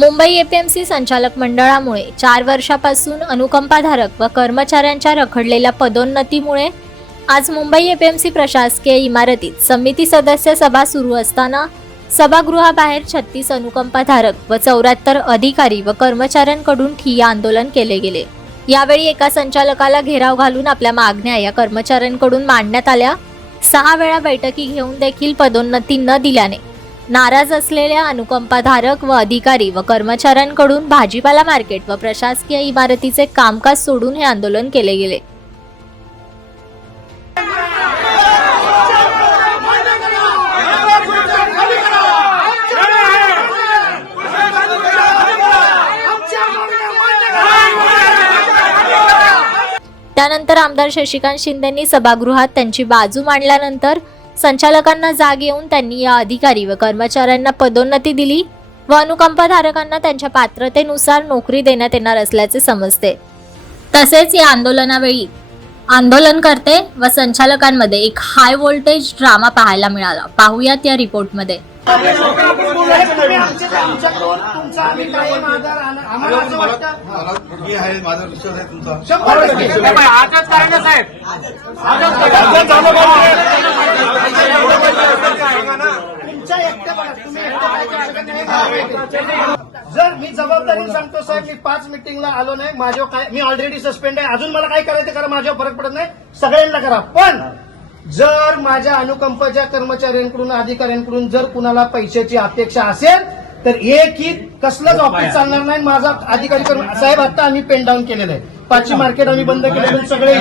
Mumbai APMC संचालक मंडळामुळे चार वर्षापासून अनुकंपाधारक व कर्मचाऱ्यांच्या रखडलेल्या पदोन्नतीमुळे आज मुंबई एपीएमसी प्रशासकीय इमारतीत समिती सदस्य सभा सुरू असताना सभागृहाबाहेर छत्तीस अनुकंपाधारक व चौऱ्याहत्तर अधिकारी व कर्मचाऱ्यांकडून ठिय्या आंदोलन केले गेले. यावेळी एका संचालकाला घेराव घालून आपल्या मागण्या या कर्मचाऱ्यांकडून मांडण्यात आल्या. सहा वेळा बैठकी घेऊन देखील पदोन्नती न दिल्याने नाराज असलेल्या अनुकंपाधारक व अधिकारी व कर्मचाऱ्यांकडून भाजीपाला मार्केट व प्रशासकीय इमारतीचे कामकाज सोडून हे आंदोलन केले गेले. त्यानंतर आमदार शशिकांत शिंदेंनी सभागृहात त्यांची बाजू मांडल्यानंतर संचालकांना जाग येऊन त्यांनी या अधिकारी व कर्मचाऱ्यांना पदोन्नती दिली व अनुकंपाधारकांना त्यांच्या पात्रतेनुसार नोकरी देण्यात येणार असल्याचे समजते. तसेच या आंदोलनावेळी आंदोलनकर्ते व संचालकांमध्ये एक हाय व्होल्टेज ड्रामा पाहायला मिळाला. पाहूयात या रिपोर्टमध्ये माझा विश्वास आहे तुमचा. आजच करा ना साहेब जर मी जबाबदारी सांगतो साहेब मी पाच मिटिंगला आलो नाही. माझ्यावर काय मी ऑलरेडी सस्पेंड आहे. अजून मला काय करायचं करा माझ्यावर फरक पडत नाही. सगळ्यांना करा. पण जर माझ्या अनुकंपाच्या कर्मचाऱ्यांकडून अधिकाऱ्यांकडून जर कुणाला पैशाची अपेक्षा असेल तर एक ही कसलंच ऑफिस चालणार नाही. माझा अधिकारी साहेब आता आम्ही पेन डाऊन केलेलं आहे. पाचशे मार्केट आम्ही बंद केलेलं आहे, सगळे.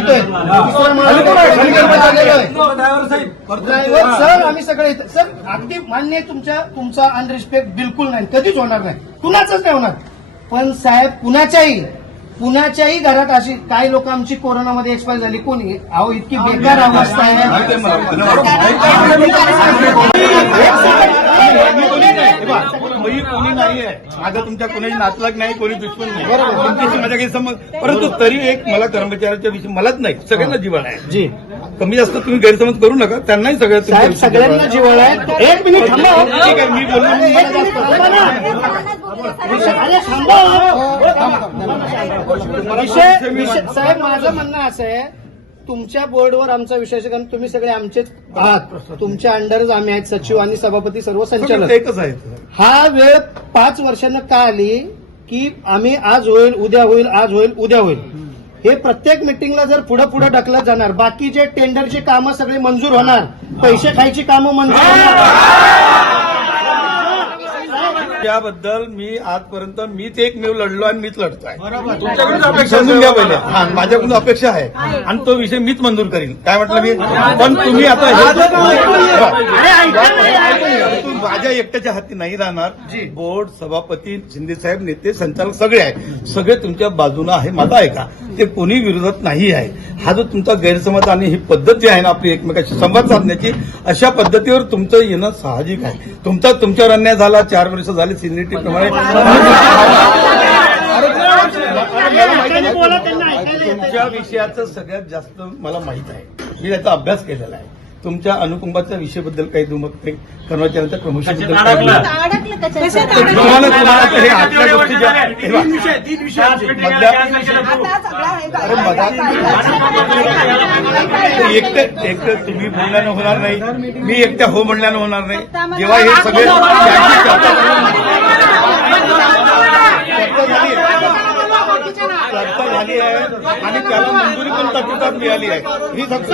ड्रायव्हर सर आम्ही सगळे इथे सर अगदी मान्य आहे तुमच्या तुमचा अनरिस्पेक्ट बिलकुल नाही. कधीच होणार नाही. कुणाच नाही होणार. पण साहेब कुणाच्याही कुणाच्याही घरात अशी काही लोक आमची कोरोनामध्ये एक्सपायर झाली कोणी अहो इतकी बेकार अवस्था आहे मला आहे मी कोणी नाही आहे माझा तुमच्या कोणाची नातलग नाही कोणी दुश्मन नाही. बरोबर. तुमच्याशी माझ्या काही समज. परंतु तरी एक मला कर्मचाऱ्याच्या विषयी मलाच नाही सगळ्यांना जीवन आहे. जी. कमी जास्त तुम्ही गैरसमज करू नका त्यांनाही सगळ्यात साहेब सगळ्यांना जिवळ आहे. एक मिनिट थांबा हो. ठीक आहे मी बोललो हो. विषय साहेब माझं म्हणणं असं आहे तुमच्या बोर्डवर आमचा विषय आहे, कारण तुम्ही सगळे आमचेच आहात. तुमच्या अंडरच आम्ही आहेत सचिव आणि सभापती सर्व संचालक. एकच आहे हा वेळ पाच वर्षानं का आली की आम्ही आज होईल उद्या होईल आज होईल उद्या होईल? हे प्रत्येक मिटिंगला जर पुढे पुढे ढकलत जाणार बाकीचे टेंडरची कामं सगळी मंजूर होणार पैसे खायची कामं मंजूर होणार. त्याबद्दल मी आजपर्यंत मीच एकमेव लढलो आणि मीच लढतोय. तुमच्याकडून अपेक्षा समजून घ्या पहिले. हा माझ्याकडून अपेक्षा आहे. आणि तो विषय मीच मंजूर करीन. काय म्हटलं मी? पण तुम्ही आता हे माझ्या एकट्याच्या हाती नाही राहणार. बोर्ड सभापती शिंदे साहेब नेते संचालक सगळे आहे सगळे तुमच्या बाजूनं आहे. माझा आहे का? ते कोणी विरोधात नाही आहे. हा जो तुमचा गैरसमज आणि ही पद्धत जी आहे ना आपली एकमेकाशी संवाद साधण्याची अशा पद्धतीवर तुमचं येणं साहजिक आहे. तुमचा तुमच्यावर अन्याय झाला चार वर्ष झाले सिनिटी प्रमाणे तुमच्या विषयाचं सगळ्यात जास्त मला माहीत आहे. मी त्याचा अभ्यास केलेला आहे. तुमच्या अनुकुंभाच्या विषयाबद्दल काही दुमत काही कर्मचाऱ्यांच्या प्रमोशनबद्दल तुम्हाला एकटं एकटं तुम्ही बोलण्यानं होणार नाही. मी एकट्या हो म्हणल्यानं होणार नाही. जेव्हा हे सगळे चर्चा झाली चर्चा झाली आहे आणि त्याला मंजुरी पण तत्काळ मिळाली आहे. ही फक्त